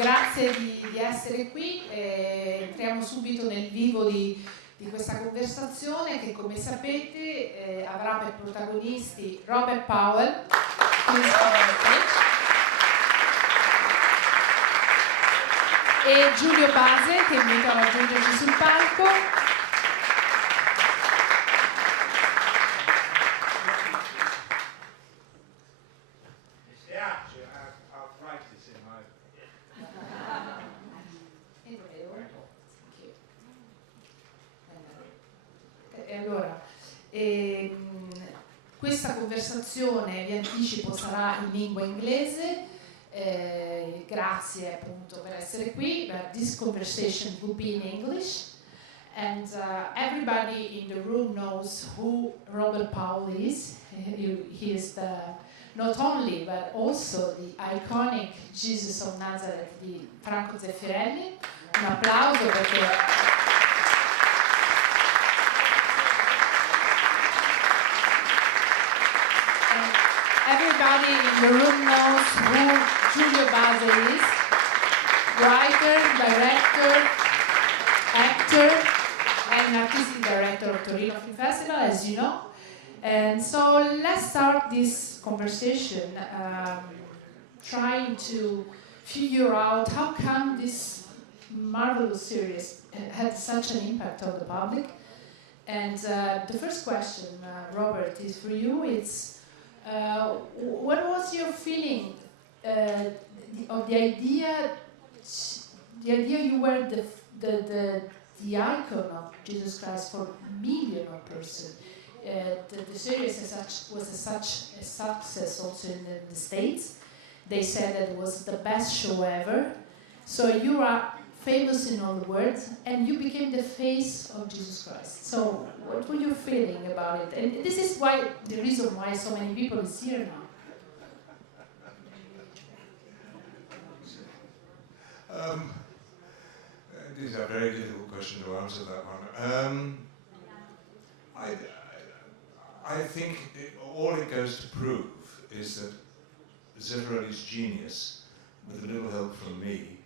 grazie di essere qui. Entriamo subito nel vivo di questa conversazione che, come sapete, avrà per protagonisti Robert Powell e Giulio Base, che invito a raggiungerci sul palco. Questa conversazione, vi anticipo, sarà in lingua inglese. Grazie appunto per essere qui. This conversation will be in English, and everybody in the room knows who Robert Powell is. He is not only but also the iconic Jesus of Nazareth di Franco Zeffirelli. Un applauso perché everybody in the room knows who Giulio Base is. Writer, director, actor, and artistic director of Torino Film Festival, as you know. And so let's start this conversation trying to figure out how come this marvelous series had such an impact on the public. And the first question, Robert, is for you. It's what was your feeling of the idea? The idea you were the icon of Jesus Christ for millions of persons. The series was such a success also in the States. They said that it was the best show ever. So you are famous in all the world, and you became the face of Jesus Christ. So what were you feeling about it? And this is why the reason why so many people is here now. These are very difficult questions to answer, that one. I think all it goes to prove is that Zeffirelli's genius, with a little help from me,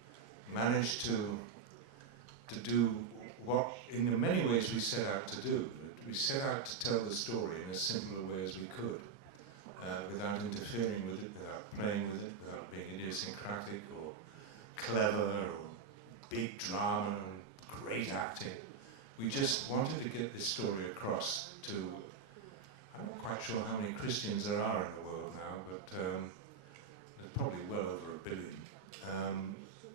managed to do what in many ways we set out to do. We set out to tell the story in as simple a way as we could, without interfering with it, without playing with it, without being idiosyncratic or clever or big drama and great acting. We just wanted to get this story across to, I'm not quite sure how many Christians there are in the world now, but there's probably well over 1 billion.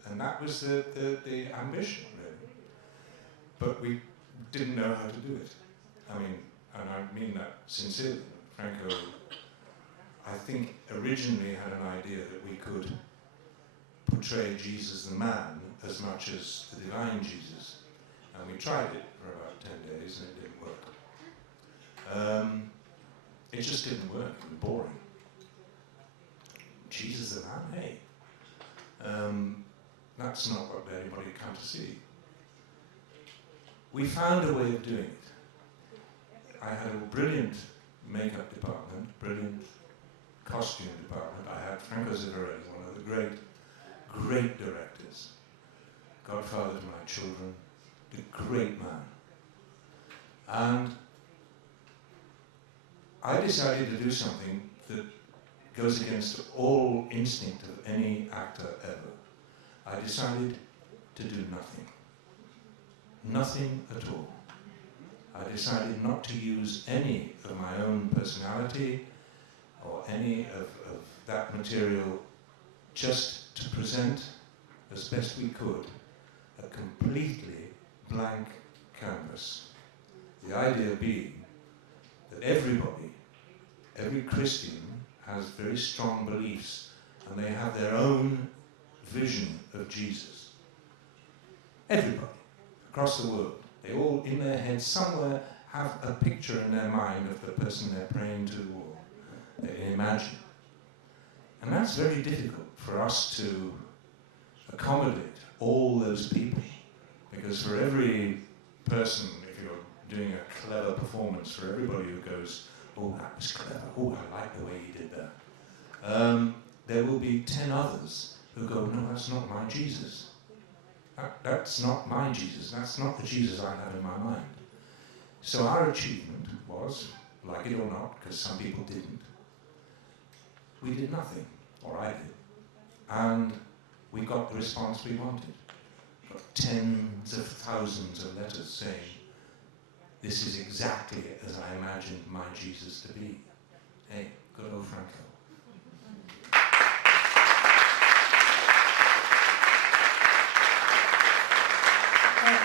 And that was the ambition, really. But we didn't know how to do it. I mean, and I mean that sincerely. Franco, I think, originally had an idea that we could portray Jesus the man as much as the divine Jesus. And we tried it for about 10 days and it didn't work. It just didn't work. It was boring. Jesus the man, hey. That's not what anybody come to see. We found a way of doing it. I had a brilliant makeup department, brilliant costume department. I had Franco Zeffirelli, one of the great directors, godfather to my children, a great man. And I decided to do something that goes against all instinct of any actor ever. I decided to do nothing. Nothing at all. I decided not to use any of my own personality or any of that material, just to present as best we could a completely blank canvas. The idea being that everybody, every Christian, has very strong beliefs and they have their own vision of Jesus. Everybody, across the world, they all in their head somewhere have a picture in their mind of the person they're praying to or they imagine. And that's very difficult for us to accommodate all those people, because for every person, if you're doing a clever performance, for everybody who goes, oh, that was clever, oh, I like the way he did that, there will be 10 others who go, no, that's not my Jesus. That's not my Jesus. That's not the Jesus I have in my mind. So our achievement was, like it or not, because some people didn't, we did nothing, or I did, and we got the response we wanted. Got tens of thousands of letters saying, this is exactly as I imagined my Jesus to be. Hey, good old Franco.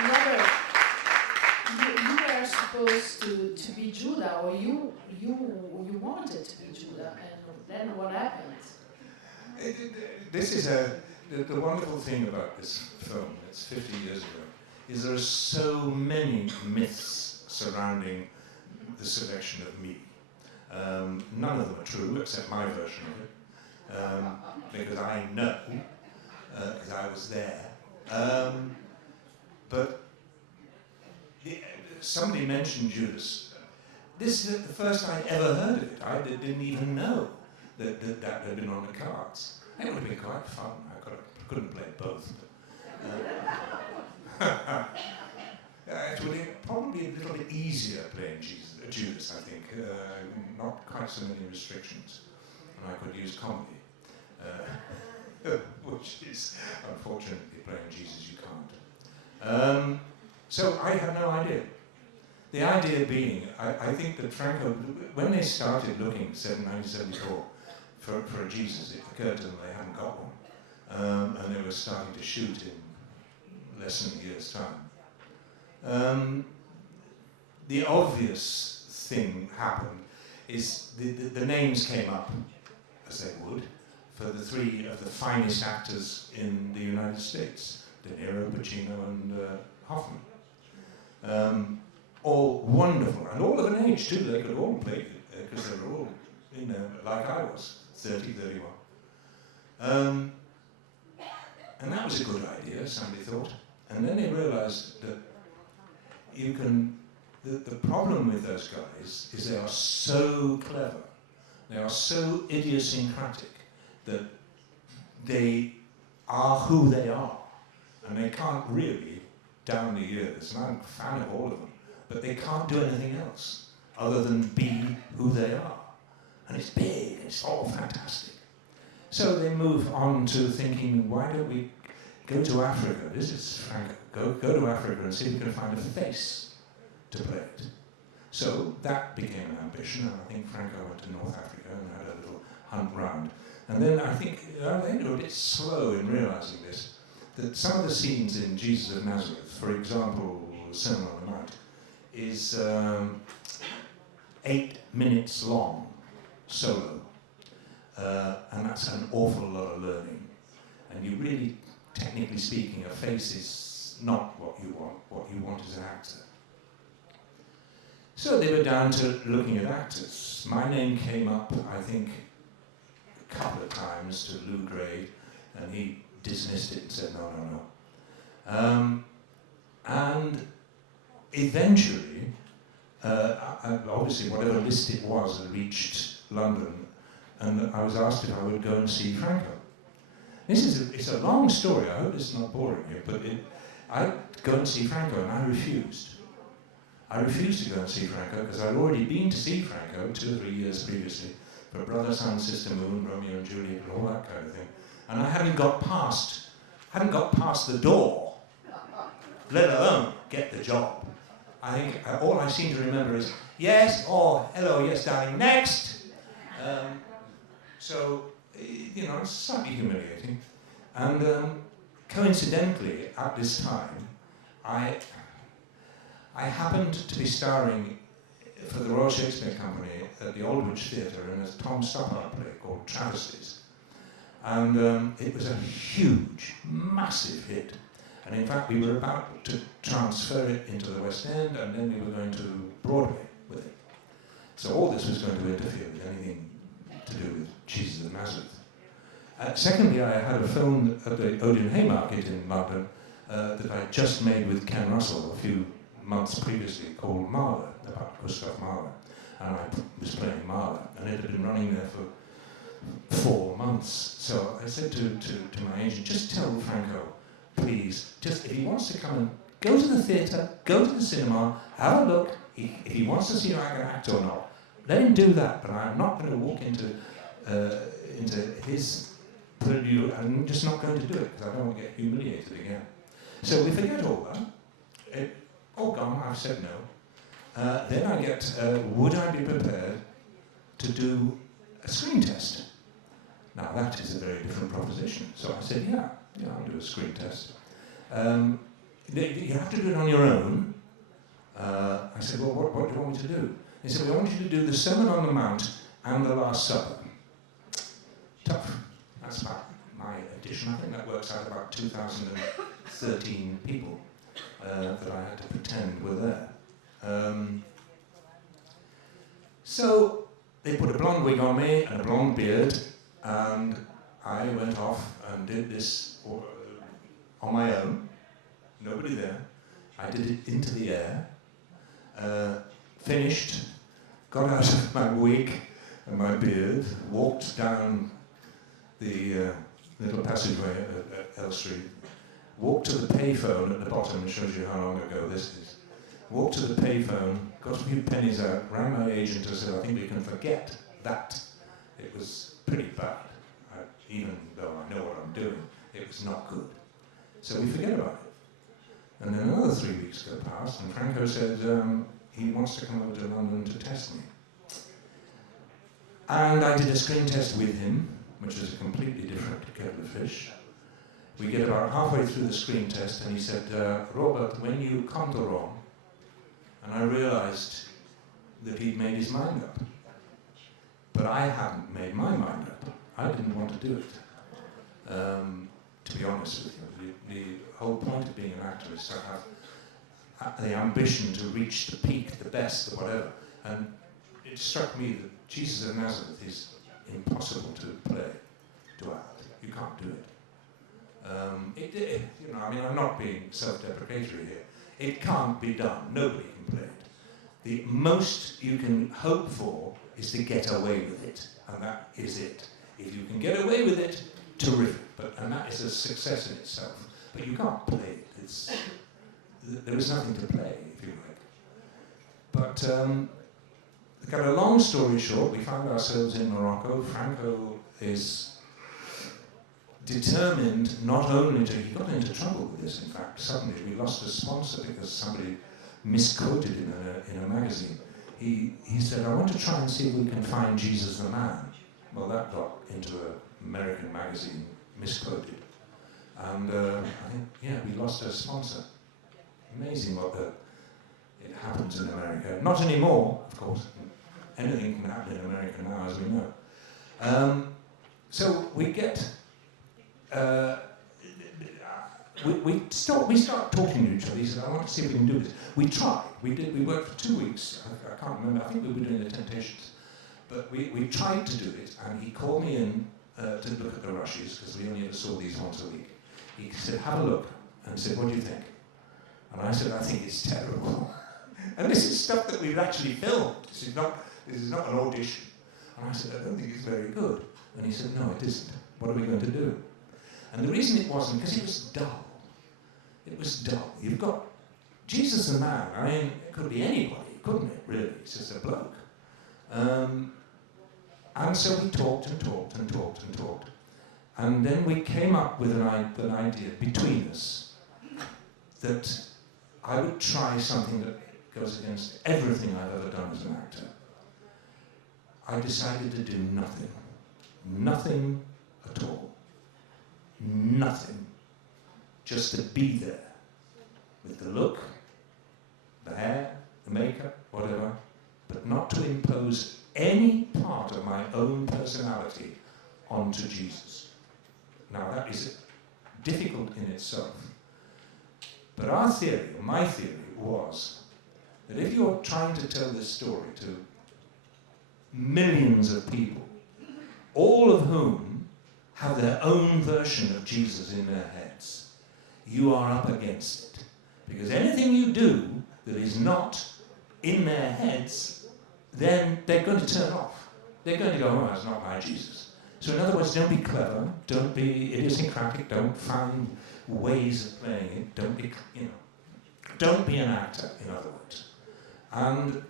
Robert, you were supposed to be Judah, or you wanted to be Judah, and then what happened? This is the wonderful thing about this film, it's 50 years ago, is there are so many myths surrounding the selection of me. None of them are true, except my version of it, because I know, because I was there. But somebody mentioned Judas. This is the first I'd ever heard of it. I didn't even know that had been on the cards. It would have been quite fun. I couldn't play both. It would be probably a little bit easier playing Judas, I think. Not quite so many restrictions. And I could use comedy, which is, unfortunately, playing Jesus you can't. So I had no idea. The idea being, I think that Franco, when they started looking, 1974, for a Jesus, it occurred to them they hadn't got one. And they were starting to shoot in less than a year's time. The obvious thing happened is the names came up, as they would, for the three of the finest actors in the United States, De Niro, Pacino, and Hoffman. All wonderful, and all of an age too. They could all play, because they were all, like I was, 30, 31. And that was a good idea, somebody thought. And then they realized that you can, the problem with those guys is they are so clever, they are so idiosyncratic, that they are who they are. And they can't really, down the years, and I'm a fan of all of them, but they can't do anything else other than be who they are. And it's big, it's all fantastic. So they move on to thinking, why don't we go to Africa? This is Franco. Go to Africa and see if we can find a face to play it. So that became an ambition, and I think Franco went to North Africa and had a little hunt round. And then I think they were a bit slow in realizing this, that some of the scenes in Jesus of Nazareth, for example, the Sermon on the Mount, is 8 minutes long, solo. And that's an awful lot of learning. And you really, technically speaking, a face is not what you want. What you want is an actor. So they were down to looking at actors. My name came up, I think, a couple of times to Lou Gray, and he dismissed it and said, no. And eventually, obviously, whatever list it was had reached London, and I was asked if I would go and see Franco. It's a long story, I hope it's not boring you, but I'd go and see Franco, and I refused. I refused to go and see Franco, because I'd already been to see Franco 2 or 3 years previously, for Brother, Sun, Sister, Moon, Romeo and Juliet, and all that kind of thing. And I hadn't got past the door, let alone get the job. I think all I seem to remember is, yes, or hello, yes, darling, next. So, it's slightly humiliating. And coincidentally, at this time, I happened to be starring for the Royal Shakespeare Company at the Aldwych Theatre in a Tom Stoppard play called Travesties. And it was a huge, massive hit. And in fact, we were about to transfer it into the West End, and then we were going to Broadway with it. So all this was going to interfere with anything to do with Jesus of Nazareth. Secondly, I had a film at the Odeon Haymarket in London that I just made with Ken Russell a few months previously, called Mahler, about Gustav Mahler. And I was playing Mahler, and it had been running there for 4 months. So I said to my agent, just tell Franco, please, just if he wants to come and go to the theatre, go to the cinema, have a look, if he wants to see if I can act or not, let him do that, but I'm not going to walk into his purview. I'm just not going to do it because I don't want to get humiliated again. So we forget all that. All gone, I've said no. Then I get, would I be prepared to do a screen test? Now that is a very different proposition. So I said, yeah, I'll do a screen test. You have to do it on your own. I said, well, what do you want me to do? He said, we want you to do the Sermon on the Mount and the Last Supper. Tough. That's about my edition. I think that works out about 2,013 people that I had to pretend were there. So they put a blonde wig on me and a blonde beard, and I went off and did this on my own. Nobody there. I did it into the air. Finished, got out of my wig and my beard, walked down the little passageway at L Street, walked to the payphone at the bottom, it shows you how long ago this is. Walked to the payphone, got a few pennies out, rang my agent and said, I think we can forget that. It was pretty bad. Even though I know what I'm doing, it was not good. So we forget about it. And then another 3 weeks go past, and Franco said he wants to come over to London to test me. And I did a screen test with him, which was a completely different kettle of fish. We get about halfway through the screen test, and he said, Robert, when you come to Rome, and I realized that he'd made his mind up. But I hadn't made my mind up. I didn't want to do it. To be honest with you, the whole point of being an actor is to have the ambition to reach the peak, the best, the whatever. And it struck me that Jesus of Nazareth is impossible to play, to act. You can't do it. I'm not being self-deprecatory here. It can't be done. Nobody can play it. The most you can hope for is to get away with it, and that is it. If you can get away with it, terrific. And that is a success in itself. But you can't play it. There is nothing to play, if you like. But to cut a long story short, we found ourselves in Morocco. Franco is determined not only to, he got into trouble with this, in fact. Suddenly we lost a sponsor because somebody misquoted him in a magazine. He said, I want to try and see if we can find Jesus the man. Well, that got into an American magazine, misquoted. And I think, we lost a sponsor. Amazing what it happens in America. Not anymore, of course. Anything can happen in America now, as we know. So we get... we start talking to each other. He said, I want to see if we can do this. We tried. We worked for 2 weeks. I can't remember. I think we were doing the Temptations. But we tried to do it, and he called me in to look at the rushes, because we only ever saw these once a week. He said, have a look. And said, what do you think? And I said, I think it's terrible. And this is stuff that we've actually filmed. This is not an audition. And I said, I don't think it's very good. And he said, no, it isn't. What are we going to do? And the reason it wasn't, because it was dull. It was dull. You've got Jesus the man. I mean, it could be anybody, couldn't it, really? It's just a bloke. And so we talked and talked and talked and talked. And then we came up with an idea between us that I would try something that goes against everything I've ever done as an actor. I decided to do nothing. Nothing at all. Nothing. Just to be there. With the look, the hair, the makeup, whatever, but not to impose any part of my own personality onto Jesus. Now that is difficult in itself. But our theory, or my theory, was that if you're trying to tell this story to millions of people, all of whom have their own version of Jesus in their heads, you are up against it. Because anything you do that is not in their heads, then they're going to turn off. They're going to go, oh, that's not my Jesus. So in other words, don't be clever, don't be idiosyncratic, don't find ways of playing it, don't be, don't be an actor, in other words. And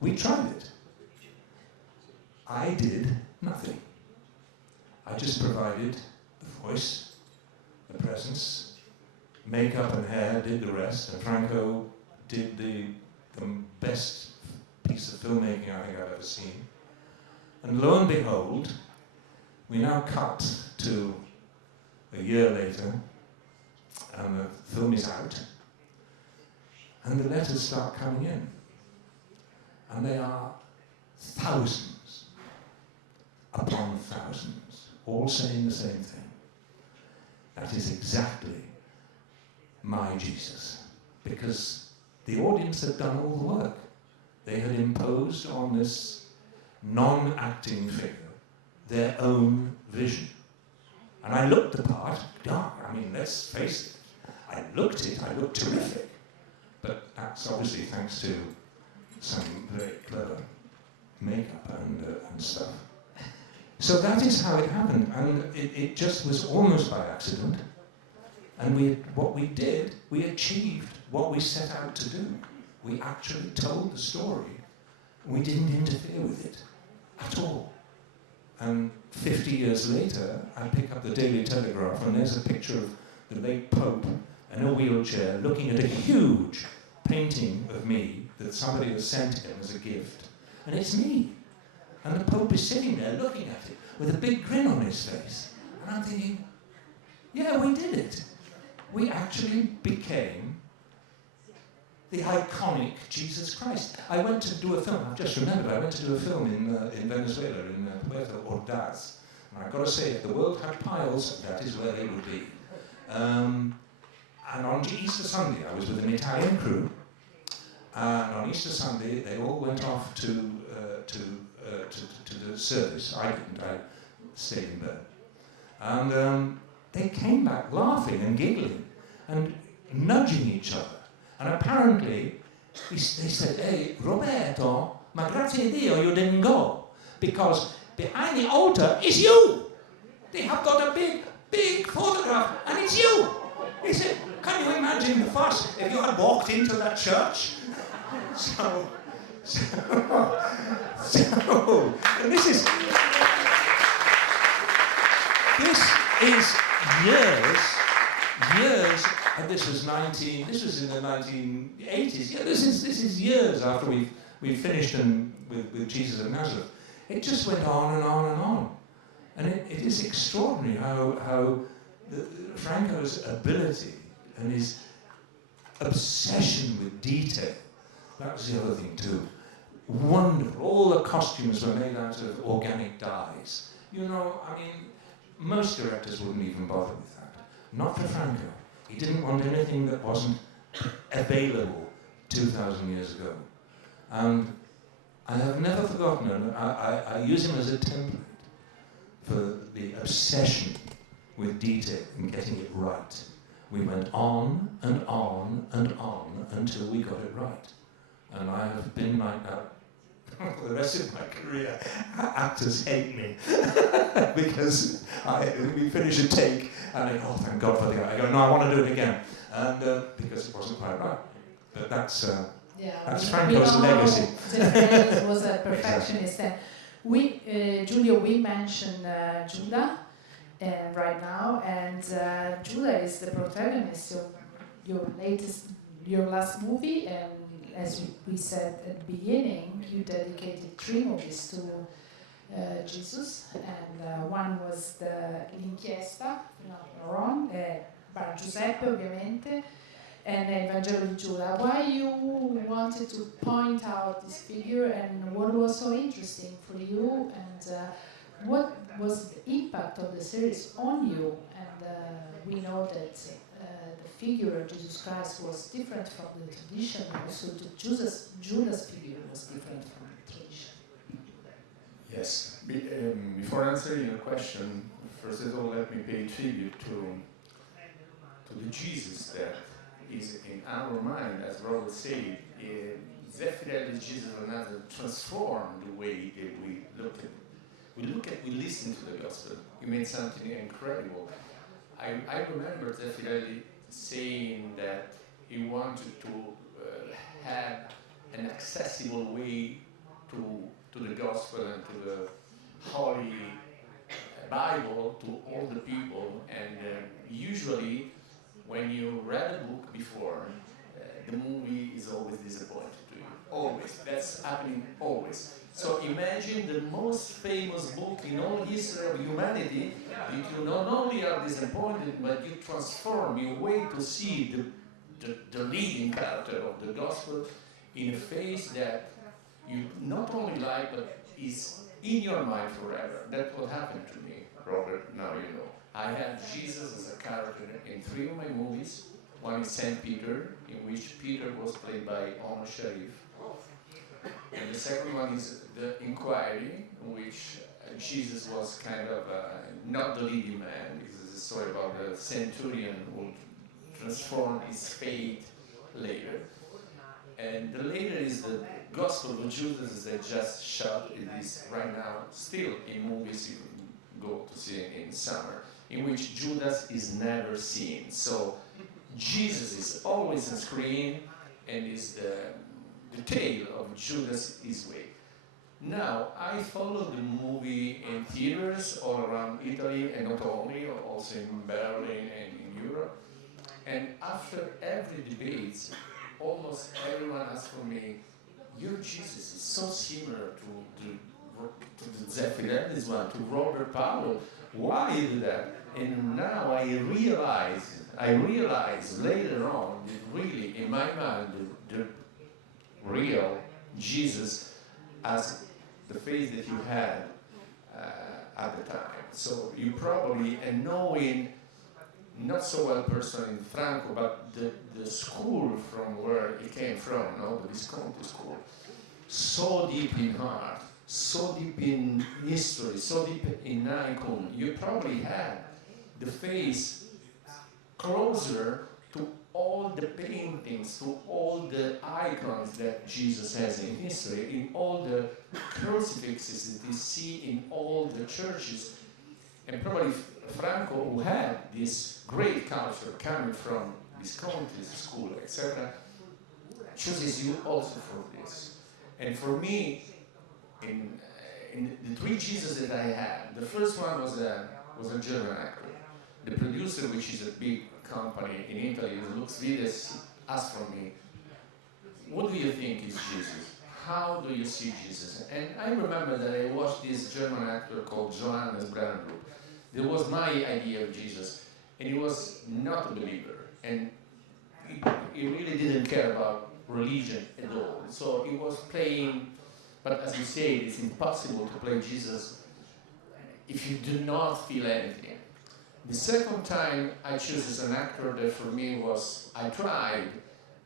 we tried it. I did nothing. I just provided the voice, the presence, makeup and hair, did the rest, and Franco did the best piece of filmmaking I think I've ever seen. And lo and behold, we now cut to a year later, and the film is out, and the letters start coming in. And they are thousands upon thousands, all saying the same thing. That is exactly my Jesus. Because the audience had done all the work. They had imposed on this non-acting figure their own vision. And I looked the part, I mean, let's face it, I looked terrific. But that's obviously thanks to some very clever makeup and stuff. So that is how it happened, and it just was almost by accident. And what we did, we achieved what we set out to do. We actually told the story. We didn't interfere with it at all. And 50 years later, I pick up the Daily Telegraph, and there's a picture of the late Pope in a wheelchair looking at a huge painting of me that somebody has sent him as a gift. And it's me. And the Pope is sitting there looking at it with a big grin on his face. And I'm thinking, yeah, we did it. We actually became the iconic Jesus Christ. I went to do a film, I've just remembered, I went to do a film in Venezuela, in Puerto Ordaz. And I've got to say, if the world had piles, that is where they would be. And on Easter Sunday, I was with an Italian crew. And on Easter Sunday, they all went off to the service. I didn't, I stayed in bed. And they came back laughing and giggling and nudging each other. And apparently, they said, hey, Roberto, ma grazie a Dio you didn't go, because behind the altar is you. They have got a big, big photograph, and it's you. He said, can you imagine the fuss if you had walked into that church? So, and this is years, and this was in the 1980s. Yeah, this is years after we finished with Jesus of Nazareth. It just went on and on and on. And it is extraordinary how Franco's ability and his obsession with detail, that was the other thing too. Wonderful. All the costumes were made out of organic dyes. You know, I mean, most directors wouldn't even bother with that. Not for Franco. He didn't want anything that wasn't available 2,000 years ago. And I have never forgotten him. I use him as a template for the obsession with detail and getting it right. We went on and on and on until we got it right. And I have been like that for the rest of my career. Actors hate me because we finish a take and I go, oh, thank God for the guy. I go, no, I want to do it again. And because it wasn't quite right. But that's Franco's legacy. Zeffirelli was a perfectionist. And Giulio, we mentioned Giulia right now, and Giulia is the protagonist of your last movie, and as we said at the beginning, you dedicated 3 movies to Jesus, and one was L'inchiesta, if I'm not wrong, by Giuseppe ovviamente, and Il Vangelo di Giulia. Why you wanted to point out this figure, and what was so interesting for you, and what was the impact of the series on you? And we know that the figure of Jesus Christ was different from the tradition, also Judas' figure was different from the tradition. Yes. Before answering your question, first of all, let me pay tribute to the Jesus that is in our mind, as Robert said. Zeffirelli's Jesus of Nazareth transformed the way that we look at him. we listen to the gospel. He made something incredible. I remember Zeffirelli saying that he wanted to have an accessible way to the gospel and to the Holy Bible to all the people, and usually when you read a book before, the movie is always disappointed to you. Always. That's happening always. So imagine the most famous book in all history of humanity, that you not only are disappointed, but you transform, you wait to see the leading character of the gospel in a face that you not only like, but is in your mind forever. That's what happened to me, Robert, now you know. I had Jesus as a character in 3 of my movies. One is St. Peter, in which Peter was played by Omar Sharif. And the second one is The Inquiry, in which Jesus was kind of not the leading man. It's a story about the centurion who transformed his fate later. And the later is the Gospel of Judas that just shot. It is right now still in movies. You can go to see it in summer, in which Judas is never seen. So Jesus is always on screen, and is the tale of Judas his way. Now, I followed the movie in theaters all around Italy, and not only, also in Berlin and in Europe. And after every debate, almost everyone asked for me, your Jesus is so similar to the Zeffirelli's one, to Robert Powell. Why you do that? And now I realize later on that really, in my mind, the real Jesus as the face that you had at the time. So you probably, and knowing not so well personally Franco, but the school from where he came from, no? The Visconti school, so deep in heart, so deep in history, so deep in icon, you probably had the face closer to all the paintings, to all the icons that Jesus has in history, in all the crucifixes that you see in all the churches. And probably Franco, who had this great culture coming from Visconti's school, etc., chooses you also for this. And for me, in the 3 Jesus that I had, the first one was a German actor. The producer, which is a big company in Italy, Lux Vides, asked from me, what do you think is Jesus? How do you see Jesus? And I remember that I watched this German actor called Johannes Brandrup. That was my idea of Jesus, and he was not a believer, and he really didn't care about religion at all. So he was playing, but as you say, it's impossible to play Jesus if you do not feel anything. The second time I chose an actor that for me was, I tried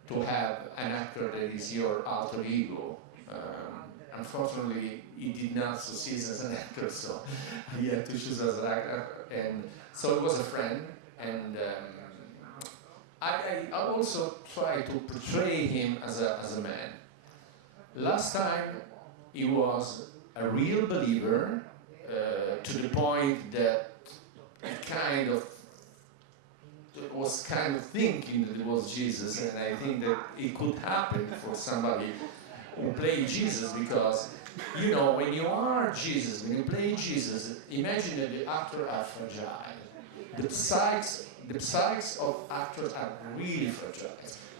to have an actor that is your alter ego. Unfortunately, he did not succeed as an actor, so he had to choose as an actor. And so it was a friend, and I also tried to portray him as a man. Last time, he was a real believer, to the point that was kind of thinking that it was Jesus, and I think that it could happen for somebody who played Jesus, because, you know, when you are Jesus, when you play Jesus, imagine that the actors are fragile. The psyches of actors are really fragile.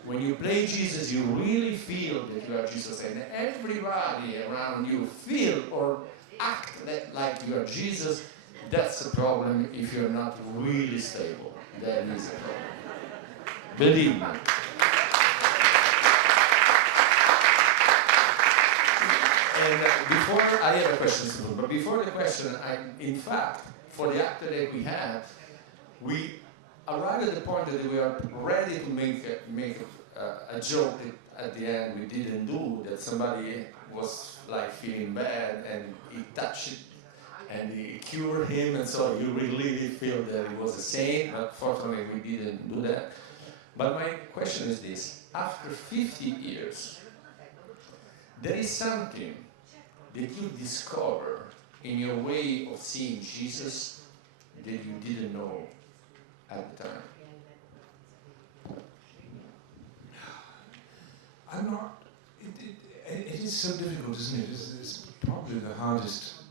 When you play Jesus, you really feel that you are Jesus, and everybody around you feel or act like you are Jesus. That's a problem if you're not really stable. That is a problem. Believe me. And before, I have a question, but before the question, in fact, for the actor that we have, we arrived at the point that we are ready to make a joke that at the end we didn't do, that somebody was like feeling bad and he touched it and he cured him, and so you really feel that he was a saint, but fortunately we didn't do that. But my question is this: after 50 years, there is something that you discover in your way of seeing Jesus that you didn't know at the time? I'm not. It is so difficult, isn't it? It's probably the hardest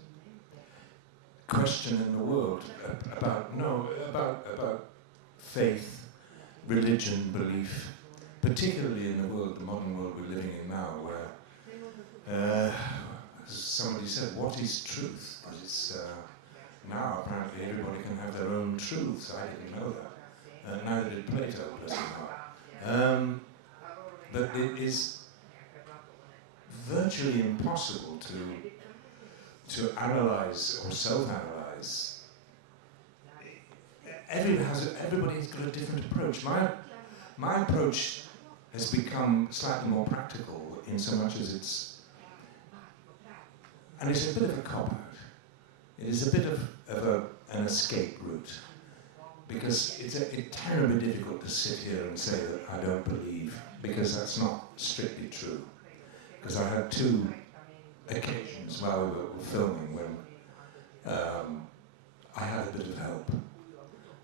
question in the world about faith, religion, belief, particularly in the modern world we're living in now, where somebody said, "What is truth?" But it's now apparently everybody can have their own truths. I didn't know that. Neither did Plato, bless him heart. But it is virtually impossible to analyze or self-analyze. Everybody's got a different approach. My approach has become slightly more practical in so much as it's a bit of a cop-out. It is a bit of an escape route, because it's terribly difficult to sit here and say that I don't believe, because that's not strictly true. Because I had 2 occasions while we were filming when I had a bit of help,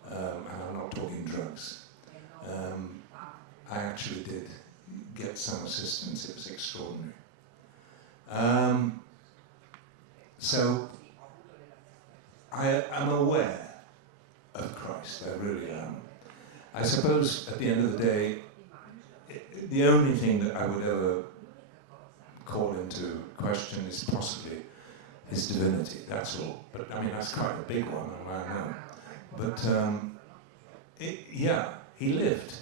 and I'm not talking drugs. I actually did get some assistance. It was extraordinary. So I'm aware of Christ. I really am. I suppose at the end of the day, the only thing that I would ever call into question is possibly his divinity, that's all. But I mean, that's quite a big one, I know. But he lived.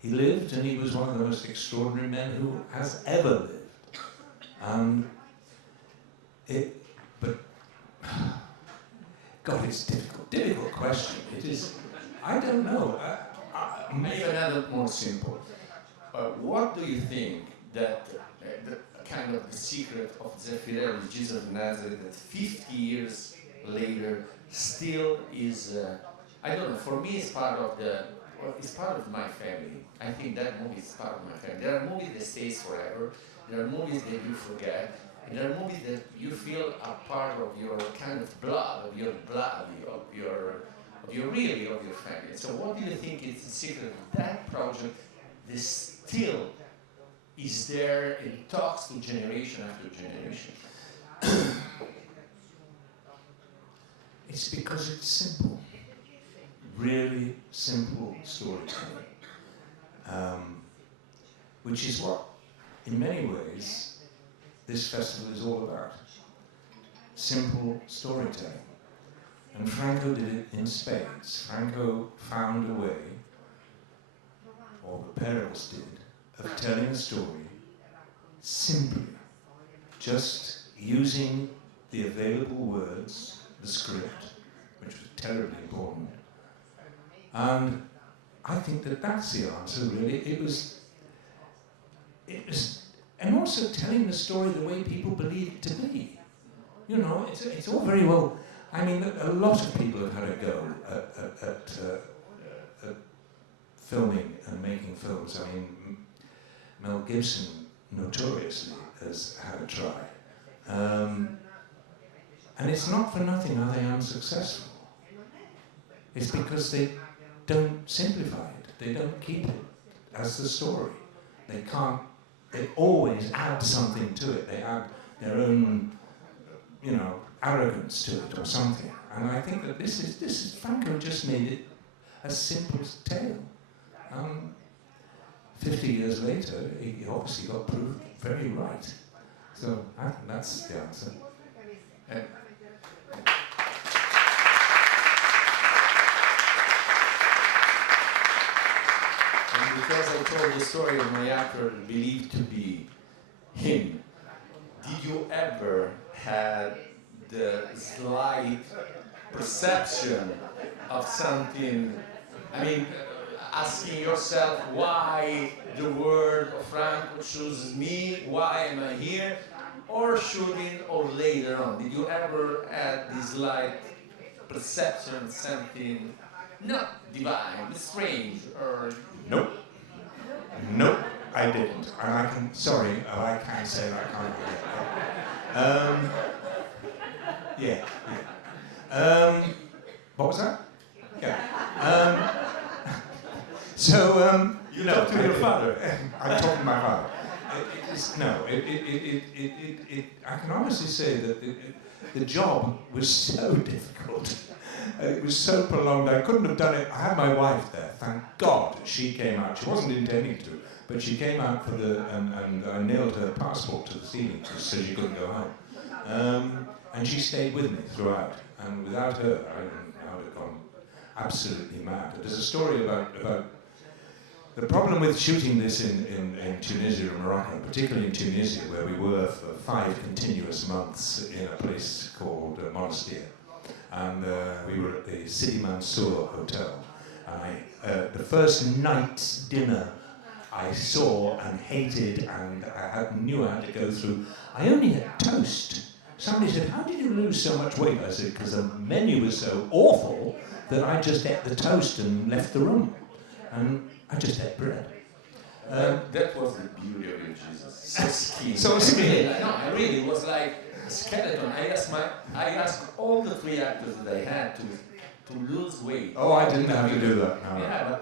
He lived, and he was one of the most extraordinary men who has ever lived. But God, it's difficult question. It is. I don't know. Maybe another more simple. What do you think that the kind of the secret of Zeffirelli, Jesus of Nazareth, that 50 years later still is? I don't know. For me, it's part of my family. I think that movie is part of my family. There are movies that stays forever. There are movies that you forget. And there are movies that you feel are part of your kind of blood, of your family. So what do you think is the secret of that project that still is there and talks to generation after generation? It's because it's simple. Really simple storytelling. Which is what, in many ways, this festival is all about. Simple storytelling. And Franco did it in spades. Franco found a way, or the pair of us did, of telling a story simply, just using the available words, the script, which was terribly important. And I think that that's the answer, really. It was, and also telling the story the way people believe it to be. You know, it's all very well. I mean, a lot of people have had a go at filming and making films. I mean, Mel Gibson notoriously has had a try. And it's not for nothing are they unsuccessful. It's because they don't simplify it. They don't keep it as the story. They can't. They always add something to it. They add their own, arrogance to it or something. And I think that this is Franco just made it a simple tale. 50 years later, he obviously got proved very right. So I think that's the answer. Because I told the story of my actor believed to be him, did you ever have the slight perception of something, asking yourself why the word of Franco chooses me, why am I here, or shooting, or later on? Did you ever have this slight perception of something not divine, strange, or... Nope, I didn't. And I can say that I can't do it. Yeah. What was that? Yeah. You know, to your father. I'm talking to my father. I can honestly say that the job was so difficult. It was so prolonged. I couldn't have done it. I had my wife there. Thank God she came out. She wasn't intending to, but she came out for and I nailed her passport to the ceiling so she couldn't go home. And she stayed with me throughout. And without her, I would have gone absolutely mad. There's a story about the problem with shooting this in Tunisia and Morocco, particularly in Tunisia, where we were for 5 continuous months in a place called Monastir. And we were at the Sidi Mansour Hotel. And the first night's dinner I saw and hated, and I knew I had to go through. I only had toast. Somebody said, "How did you lose so much weight?" I said, "Because the menu was so awful that I just ate the toast and left the room. And I just ate bread." That was the beauty of your Jesus. So skinny. So skinny. No, really, it was like a skeleton. I asked all the 3 actors that I had to lose weight. Oh, I didn't have to do that. No. Yeah, but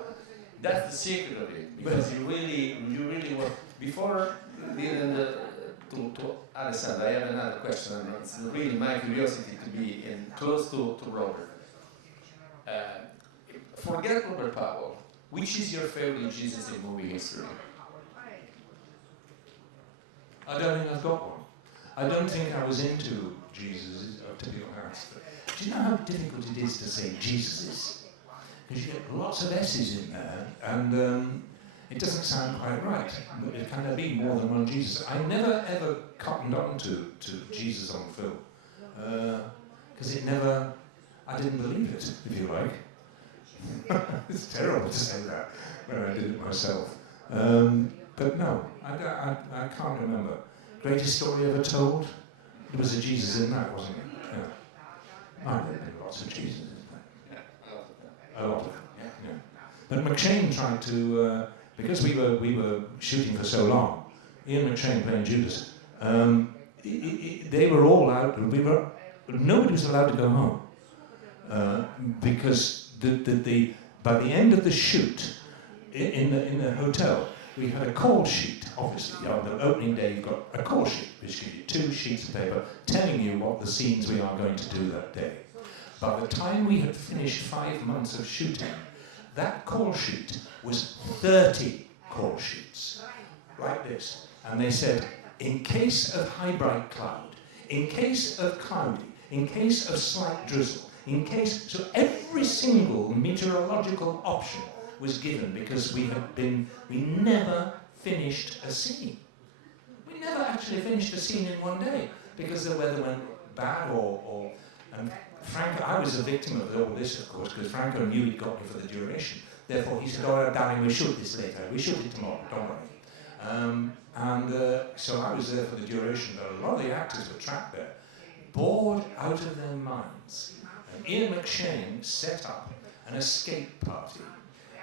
that's the secret of it, because you really were. Before leading to Alessandra, I have another question, and it's really my curiosity to be close to Robert. Forget Robert Powell. Which is your favorite Jesus in movie history? I don't think I've got one. I don't think I was into Jesus, to be honest. Do you know how difficult it is to say Jesuses? Because you get lots of S's in there, and it doesn't sound quite right. It can be more than one Jesus. I never ever cottoned on to Jesus on film, because I didn't believe it, if you like. It's terrible to say that when I did it myself. But no, I can't remember. Greatest story ever told? There was a Jesus in that, wasn't it? Yeah. Oh, there have been lots of Jesus in that. A lot of them. Yeah. But McShane tried to, because we were shooting for so long, Ian McShane playing Judas, they were all out, nobody was allowed to go home. Because by the end of the shoot, in the hotel, we had a call sheet, obviously. On the opening day, you've got a call sheet, which gives you 2 sheets of paper telling you what the scenes we are going to do that day. By the time we had finished 5 months of shooting, that call sheet was 30 call sheets, like this. And they said, in case of high bright cloud, in case of cloudy, in case of slight drizzle, so every single meteorological option was given, because we never finished a scene. We never actually finished a scene in one day, because the weather went bad and Franco, I was a victim of all this, of course, because Franco knew he'd got me for the duration. Therefore he said, "Oh, darling, we'll shoot this later. We'll shoot it tomorrow, don't worry." So I was there for the duration, but a lot of the actors were trapped there, bored out of their minds. Ian McShane set up an escape party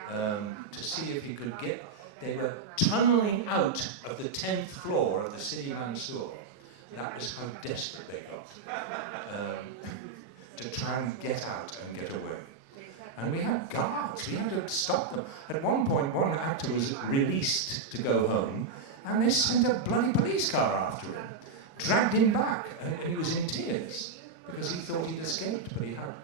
to see if he could get. They were tunneling out of the 10th floor of the Sidi Mansour. That was how desperate they got to try and get out and get away. And we had guards. We had to stop them. At one point, one actor was released to go home, and they sent a bloody police car after him, dragged him back, and he was in tears. Because he thought he'd escaped, but he hadn't.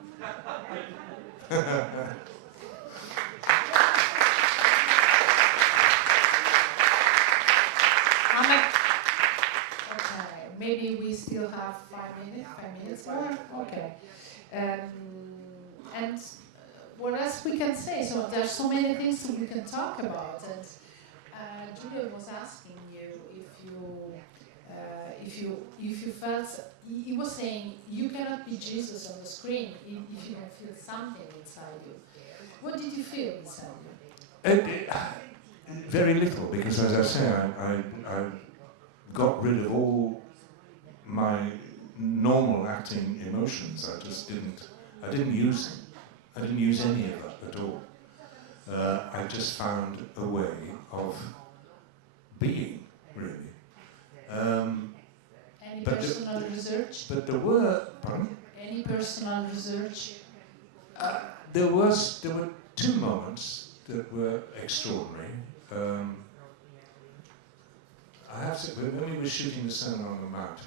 Okay, maybe we still have 5 minutes more? Okay. And what else we can say? So there's so many things we can talk about. And Giulio was asking you if you felt, he was saying you cannot be Jesus on the screen if you don't feel something inside you. What did you feel inside you? Very little, because as I say, I got rid of all my normal acting emotions. I didn't use them. I didn't use any of that at all. I just found a way of being, really. Any personal research? But there were, pardon? any personal research? There were two moments that were extraordinary. I have to, when we were shooting the Sermon on the Mount,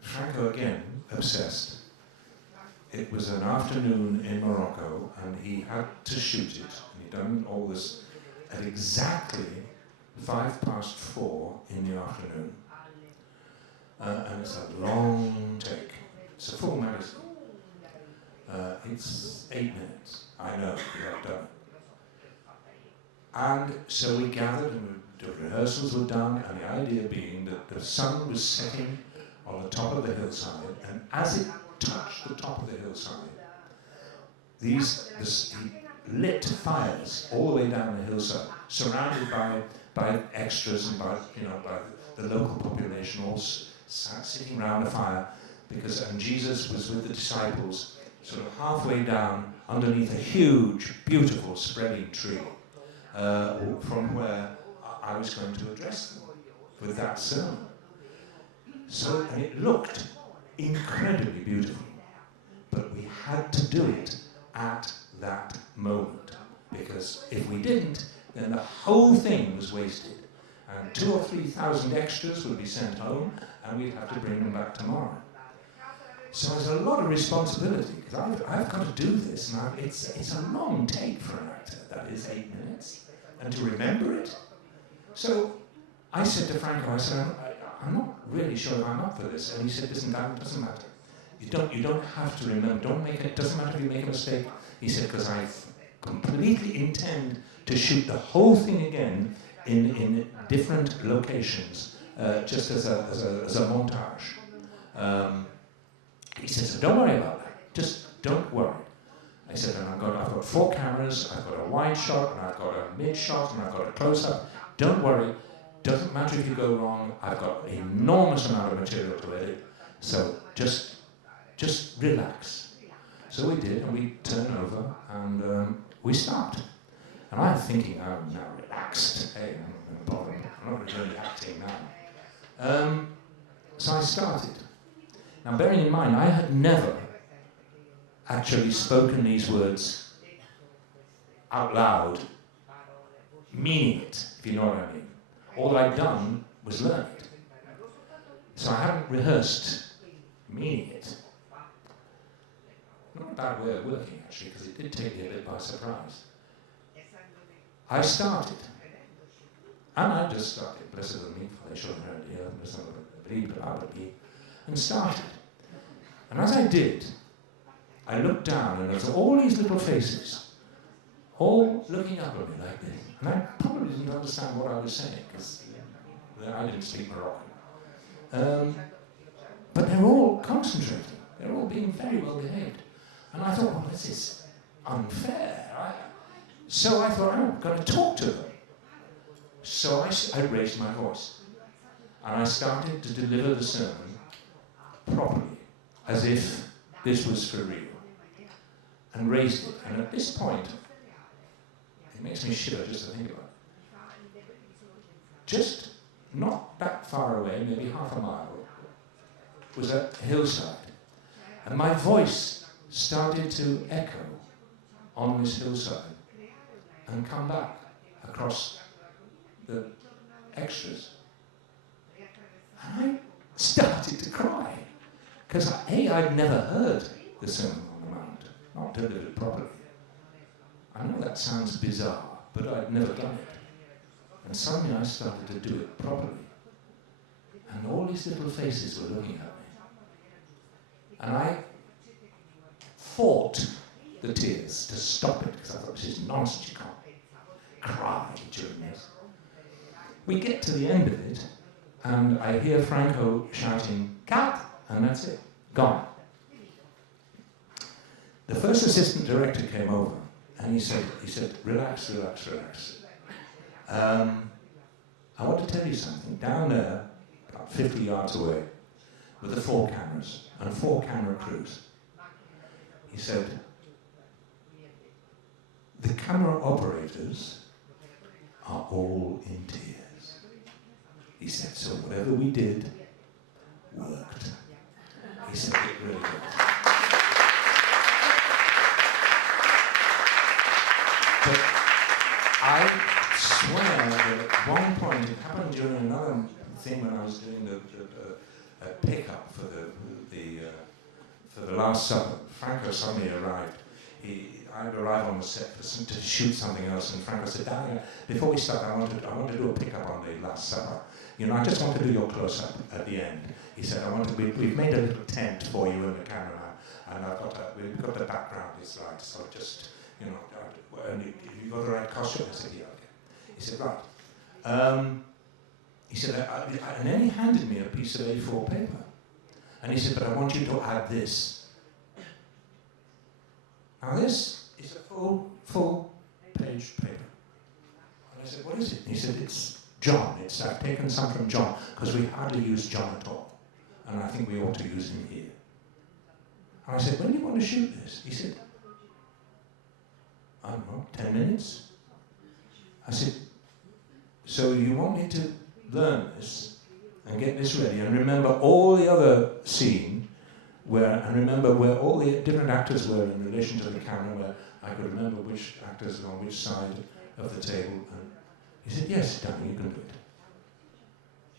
Franco again, obsessed. It was an afternoon in Morocco and he had to shoot it, and he'd done all this at exactly 4:05 in the afternoon. And it's a long take. It's a full magazine. It's 8 minutes. I know, we have done it. And so we gathered and the rehearsals were done, and the idea being that the sun was setting on the top of the hillside, and as it touched the top of the hillside, he lit fires all the way down the hillside, surrounded by extras and by the local population, all sitting around a fire, and Jesus was with the disciples, sort of halfway down underneath a huge, beautiful, spreading tree, from where I was going to address them with that sermon. So, and it looked incredibly beautiful, but we had to do it at that moment, because if we didn't, then the whole thing was wasted, and 2,000 or 3,000 extras would be sent home, and we'd have to bring them back tomorrow. So there's a lot of responsibility, because I've got to do this, and it's a long take for an actor, that is 8 minutes, and to remember it. So I said to Franco, I said, I'm not really sure if I'm up for this, and he said, listen, that doesn't matter. You don't have to remember, it doesn't matter if you make a mistake. He said, because I completely intend to shoot the whole thing again in different locations, just as a montage. He said, so don't worry about that, just don't worry. I said, and I've got 4 cameras, I've got a wide shot, and I've got a mid shot, and I've got a close-up. Don't worry, doesn't matter if you go wrong, I've got an enormous amount of material to edit, so just relax. So we did, and we turned over, and we start. And I'm thinking, I'm now relaxed. Hey, I'm not really acting now. So I started. Now, bearing in mind, I had never actually spoken these words out loud, meaning it, if you know what I mean. All I'd done was learn it. So I hadn't rehearsed meaning it. Not a bad way of working, actually, because it did take me a bit by surprise. I started. And I just started, blessed are me, for they shall inherit the earth, and started. And as I did, I looked down, and there was all these little faces, all looking up at me like this. And I probably didn't understand what I was saying, because I didn't speak Moroccan. But they were all concentrating. They were all being very well behaved. And I thought, well, this is unfair. So I thought, I'm going to talk to them. So I raised my voice. And I started to deliver the sermon properly, as if this was for real. And raised it. And at this point, it makes me shiver just to think about it. Just not that far away, maybe half a mile, was a hillside. And my voice started to echo on this hillside and come back across the extras. And I started to cry. Because I'd never heard the Sermon on the Mount, not delivered properly. I know that sounds bizarre, but I'd never done it. And suddenly I started to do it properly. And all these little faces were looking at me. And I fought the tears to stop it, because I thought, this is nonsense, you can't cry during this. We get to the end of it, and I hear Franco shouting, cut! And that's it, gone. The first assistant director came over, and he said, relax, relax, relax. I want to tell you something. Down there, about 50 yards away, were the 4 cameras and 4 camera crews. He said, the camera operators are all in tears. He said, so whatever we did worked. He said, it really does. But I swear that at one point, it happened during another thing when I was doing a pickup for the Last Supper. Franco suddenly arrived. I arrived on the set to shoot something else, and Franco said, "Darling, before we start, I want to do a pickup on the Last Supper. You know, I just want to do your close-up at the end." He said, we've made a little tent for you and the cameraman, and we've got the background is right, so just, you know, and you got the right costume?" I said, "Yeah, okay." He said, "Right." He said, and then he handed me a piece of A4 paper. And he said, "But I want you to add this." Now this is a full page paper. And I said, "What is it?" And he said, "It's John. I've taken some from John, because we hardly use John at all. And I think we ought to use him here." And I said, "When do you want to shoot this?" He said, "I don't know, 10 minutes?" I said, "So you want me to learn this and get this ready and remember all the other scene and remember where all the different actors were in relation to the camera, where I could remember which actors were on which side of the table?" And he said, "Yes, Danny, you can do it."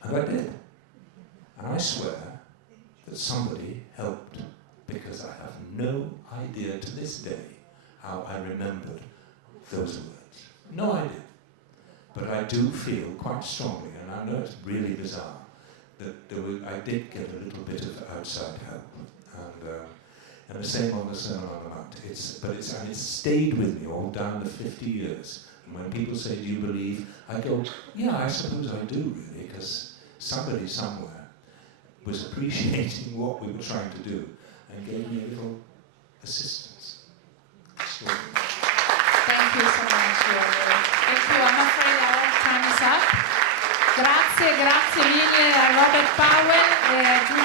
And I did. And I swear that somebody helped, because I have no idea to this day how I remembered those words. No idea. But I do feel quite strongly, and I know it's really bizarre, that I did get a little bit of outside help. And the same on the Sermon on the Mount. It's stayed with me all down the 50 years. And when people say, "Do you believe?" I go, "Yeah, I suppose I do, really, because somebody somewhere was appreciating what we were trying to do and gave me a little assistance." Thank you so much. Thank you. I'm afraid our time is up. Grazie mille a Robert Powell e a Giulio